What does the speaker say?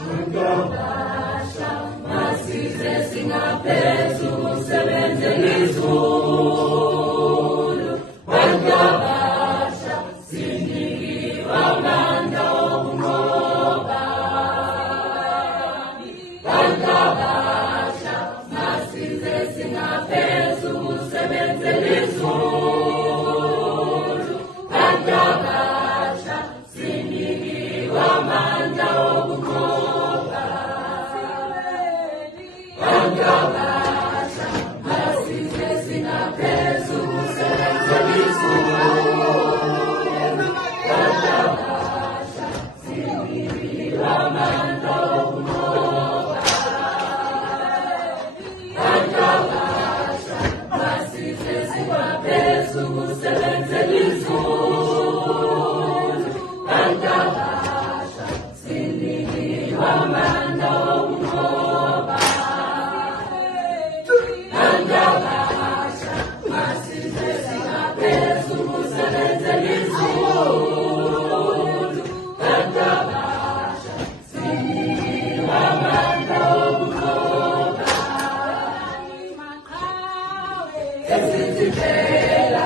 Angabasha, masize singaphezulu umsebenzi elizulu. Angabasha, sinikiwe amandla okunqoba. Angabasha, masize singaphezulu umsebenzi elizulu. Angabasha, sinikiwe amandla okunqoba. Angabasha, masize singaphezulu umsebenzi elizulu. Angabasha, sinikiwe amandla okunqoba. Angabasha, masize singaphezulu umsebenzi elizulu. Angabasha, sinikiwe amandla okunqoba. Angabasha, masize singaphezulu umsebenzi elizulu. Angabasha, sinikiwe amandla okunqoba. Esizibela